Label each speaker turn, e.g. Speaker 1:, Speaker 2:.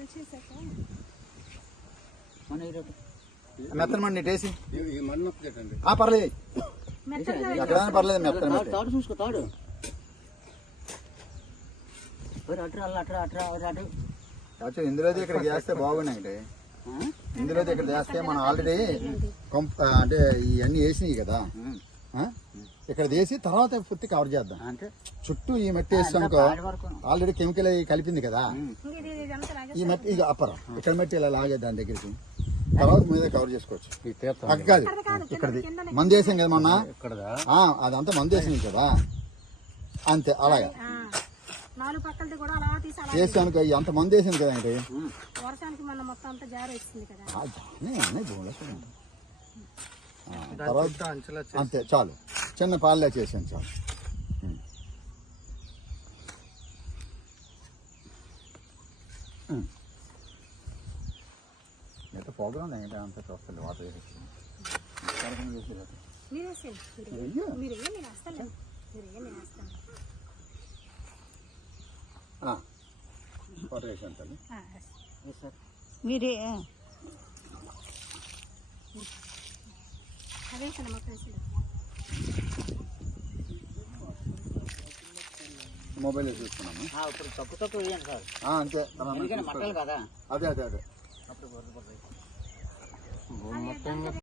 Speaker 1: మెత్తన మండి టేసి పర్లేదు ఎక్కడైనా పర్లేదు మెత్తన
Speaker 2: తాడు చూసుకో తాడు అటు
Speaker 1: ఇందులో ఇక్కడ చేస్తే బాగున్నాయండి. ఇందులో ఇక్కడ చేస్తే మనం ఆల్రెడీ అంటే ఇవన్నీ వేసినాయి కదా, ఇక్కడ వేసి తర్వాత పూర్తి కవర్ చేద్దాం. చుట్టూ ఈ మట్టి వేసానుకో ఆల్రెడీ కెమికల్ కలిపింది కదా, ఈ మట్టి ఇక అప్పర ఇక్కడ మట్టి ఇలా లాగే దాని దగ్గరికి తర్వాత మీద కవర్ చేసుకోవచ్చు. కాదు ఇక్కడది మందు వేసాం కదా మొన్న, అదంతా మందు వేసింది కదా, అంతే అలాగే చేసానుకో అంత మందు వేసింది కదా అంటే తర్వాత అంతే చాలు, చిన్న పాలే చేసాను చాలు. ఎంత ప్రోగ్రామ్ అంత చూస్తాను వాటర్ వాటర్ వేసాను తల్లి.
Speaker 3: మీరే
Speaker 1: మొబైల్ చూసుకున్నాము అంతే. అదే అదే అదే